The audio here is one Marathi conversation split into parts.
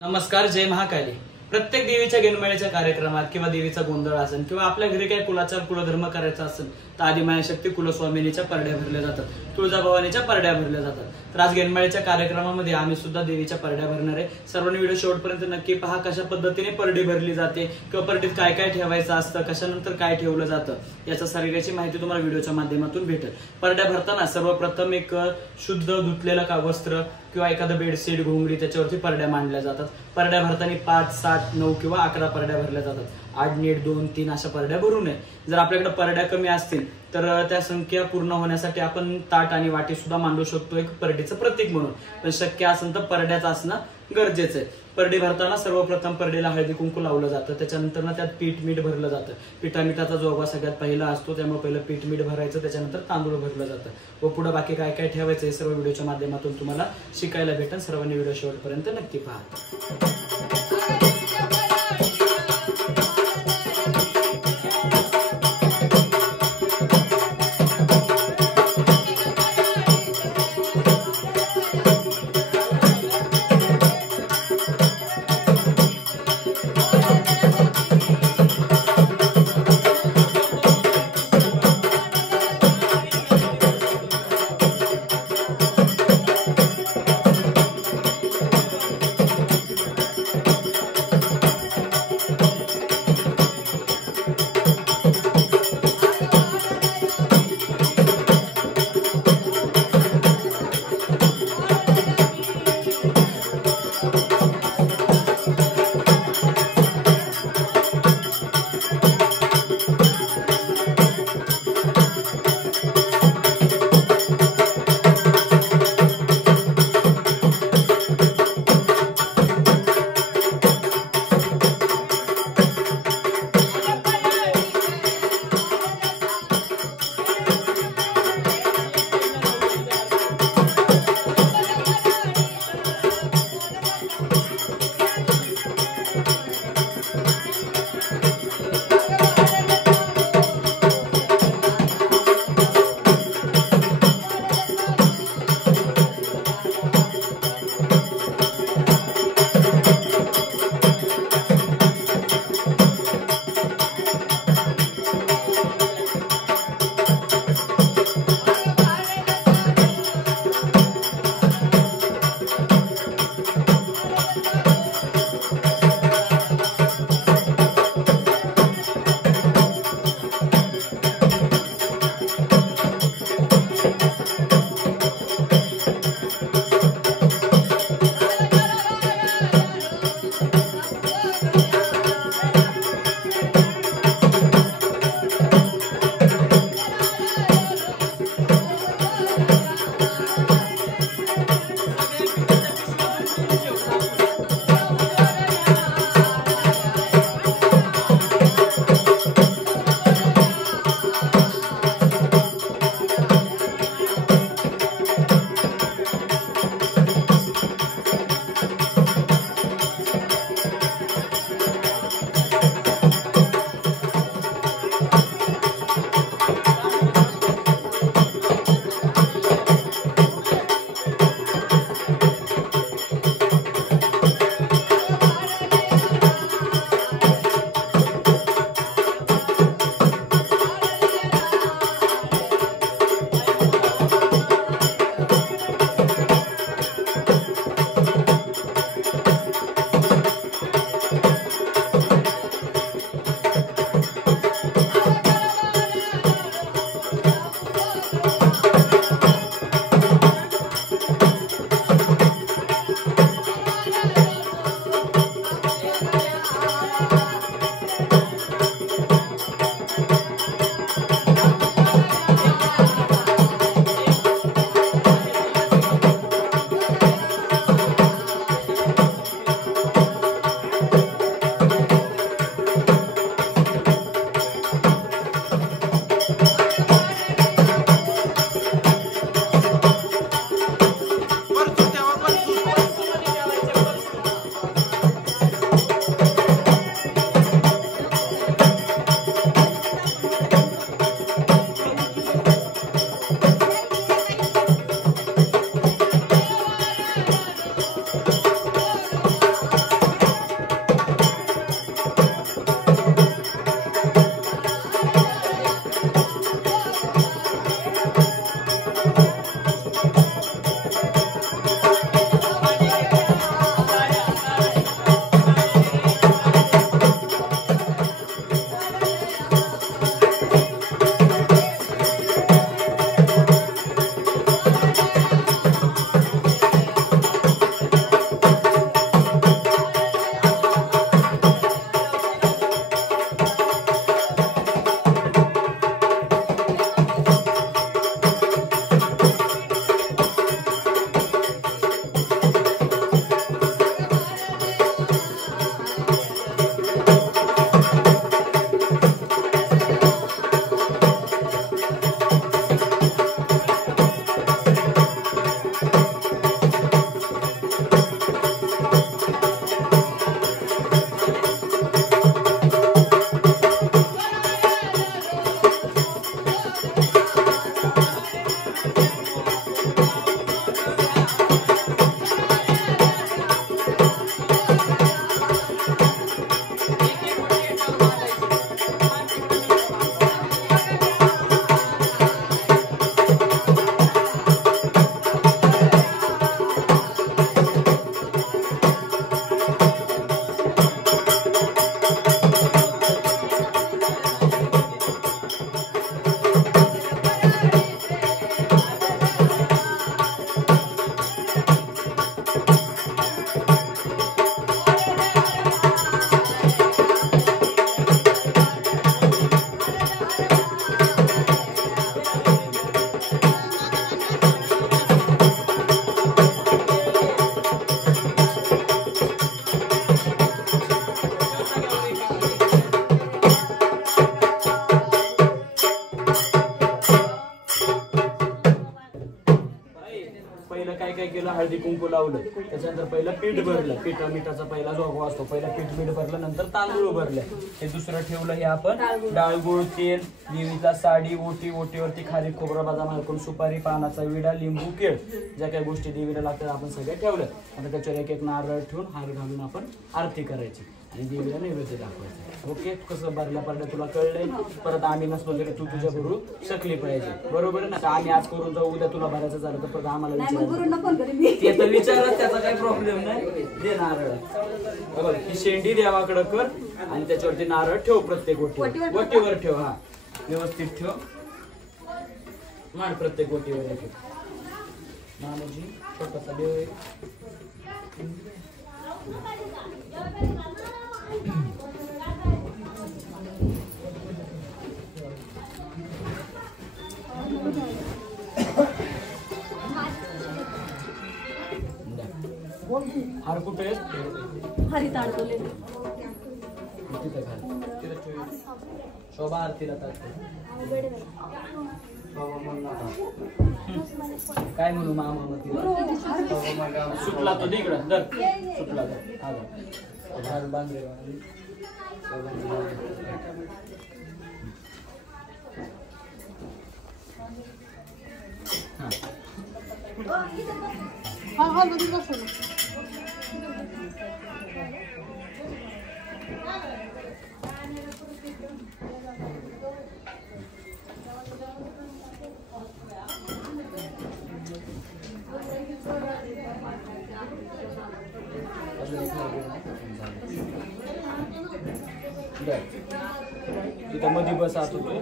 नमस्कार, जय महाकाली। प्रत्येक देवीच्या गेनमेळ्याच्या कार्यक्रमात किंवा देवीचा गोंधळ असेल किंवा आपल्या घरी काही कुलाचार कुलधर्म करायचा असेल तर आदिमायाशक्ती कुलस्वामिनीच्या परड्या भरल्या जातात, तुळजाभवानीच्या परड्या भरल्या जातात। तर आज गेनमेळ्याच्या कार्यक्रमामध्ये आम्ही सुद्धा देवीच्या परड्या भरणार आहे। सर्वांनी व्हिडिओ शेवटपर्यंत नक्की पहा, कशा पद्धतीने परडी भरली जाते किंवा परडीत काय काय ठेवायचं असतं, कशानंतर काय ठेवलं जातं, याचा सगळ्याची माहिती तुम्हाला व्हिडिओच्या माध्यमातून भेटेल। परड्या भरताना सर्वप्रथम एक शुद्ध धुतलेलं वस्त्र किंवा एखादं बेडशीट घोंगडी त्याच्यावरती परड्या मांडल्या जातात। परड्या भरताना 5, 7, 9 किंवा 11 परड्या भरल्या जातात। 8, नीट 2, 3 अशा परड्या भरू नये। जर आपल्याकडे परड्या कमी असतील तर त्या संख्या पूर्ण होण्यासाठी आपण ताट आणि वाटी सुद्धा मांडू शकतो एक परडीचं प्रतीक म्हणून, पण शक्य असेल तर परड्याच असणं गरजेचं आहे। परडी भरताना सर्वप्रथम परडीला हळदी कुंकू लावलं जातं, त्याच्यानंतर त्यात पीठ मीठ भरलं जातं। पिठामीठाचा जोगा सगळ्यात पहिला असतो, त्यामुळे पहिलं पीठ मीठ भरायचं, त्याच्यानंतर तांदूळ भरलं जातं व पुढे बाकी काय काय ठेवायचं हे सर्व व्हिडिओच्या माध्यमातून तुम्हाला शिकायला भेटेल। सर्वांनी व्हिडिओ शेवटपर्यंत नक्की पहा। हळदी कुंकू लावलं, त्याच्यानंतर पहिलं पीठ भरलं, पिठा मिठाचा पहिला जोगवा असतो, पहिलं पीठ भरलं, नंतर तांदूळ भरले, हे दुसरं ठेवलं. हे आपण डाळ गुळ तेल, देवीला साडी, ओटी, ओटीवरती खारी खोबरं बदाम हलकून सुपारी, पानाचा विडा, लिंबू, केळ, ज्या काही गोष्टी देवीला लागतात आपण सगळ्या ठेवल्या. आता त्याच्यावर एक एक नारळ ठेवून हार घालून आपण आरती करायची आणि देवीला नैवेद्य दाखवायचं. ओके, कसं भरल्या पडल्या तुला कळलंय. परत आम्ही नसलो तरी तू तुझ्या घरून शकली पाहिजे, बरोबर आहे ना. आम्ही आज करून जाऊ, उद्या तुला भरायचं झालं तर परत आम्हाला ते तर विचारत, त्याचा काही प्रॉब्लेम नाही. दे नारळ, बघ ही शेंडी देवाकडं कर आणि त्याच्यावरती नारळ ठेव, प्रत्येक वटीवर ठेव. हा व्यवस्थित ठेव, मांड प्रत्येक वटीवर. मामूजी छोटासा देव आहे. हार कुठे हरी ताडतोले शोभा आरतीला काय म्हणू मामा सुटला तो तिकडं दर सुटला तर बांधले. तिथं मध्ये बस आत होतो,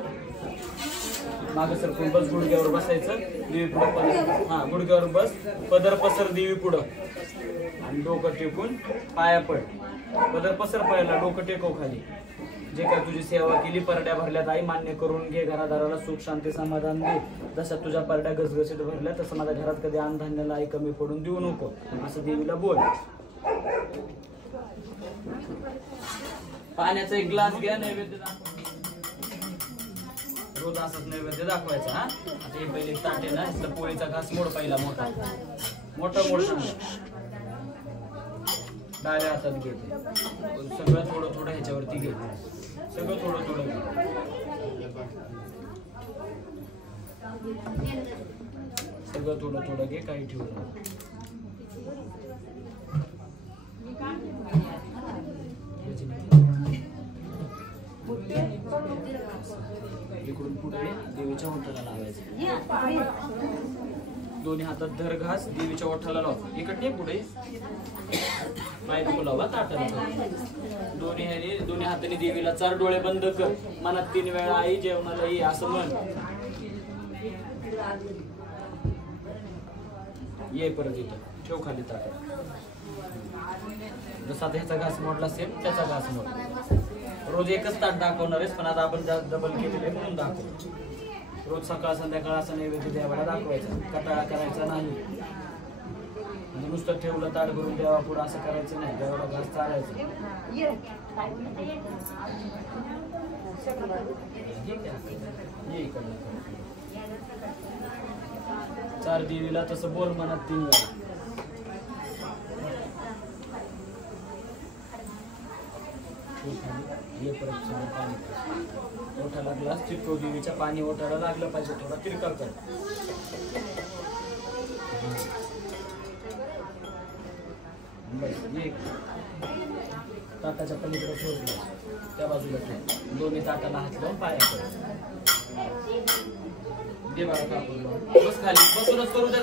मागे सरकून बस, गुडघ्यावर बसायचं, देवी पुढं हा गुडघ्यावर बस, पदर पसर देवी पुढं आणि डोकं टेकून पाया पड. पदर पसर पायाला, डोकं टेकव खाली. जे काय तुझी सेवा केली परड्या भरल्यात आई मान्य करून घे, घरादाराला सुख शांती समाधान दे. जसं तुझ्या परड्या गसगसीत भरल्या तसं माझ्या घरात कधी अन्नधान्याला आई कमी पडून देऊ नको, असं देवीला बोल. पाण्याचा एक ग्लास घ्या, नैवेद्य दाखवा. रोज असंच नैवेद्य दाखवायचा. हा आता हे पहिले ताट आहे ना, पोळीचा घास मोड पहिला, मोठा मोठा मोठा डाव्या हातात घेते, सगळं थोडं थोडं ह्याच्यावरती घे, सगळं थोडं थोडं घे, सगळं थोडं थोडं घे, काही ठेवू नका. इकडून पुढे देवीच्या ओठाला लावायचं. दोन्ही हातात धर घास, देवीच्या ओठाला लाव. इकडे पुढे पाय नको लावा, ताटाला. दोन्ही हाताने देवीला 4 डोळे बंद कर. मनात 3 वेळा आई जेवणाला ये असं म्हण. ये परत इथं ठेव खाली ताटात. जसा ह्याचा घास मोडला सेम त्याचा घास मोड. रोज एकच ताट दाखवणार आहेस, पण आता आपण डबल केलेलं आहे म्हणून दाखव. रोज सकाळ संध्याकाळ असं नैवेद्य देवाला दाखवायचा, कटाळा करायचा नाही. म्हणजे नुसतं ठेवलं ताट भरून देवा पुढं असं करायचं नाही, देवाला घास चालायचं. 4 देवीला तसं बोल मनात 3 वेळा. ये परत पाणी ओठाला ग्लास चिटकव. देवीच्या पाणी ओठाला लागलं पाहिजे, थोडा तिरका कर. ताटाच्या पलीकडे ठेवलं, त्या बाजूला ठेव. दोन्ही ताटाला हात लावून पाया कर. दे बघा कापून बस खाली बसूनच करू दे.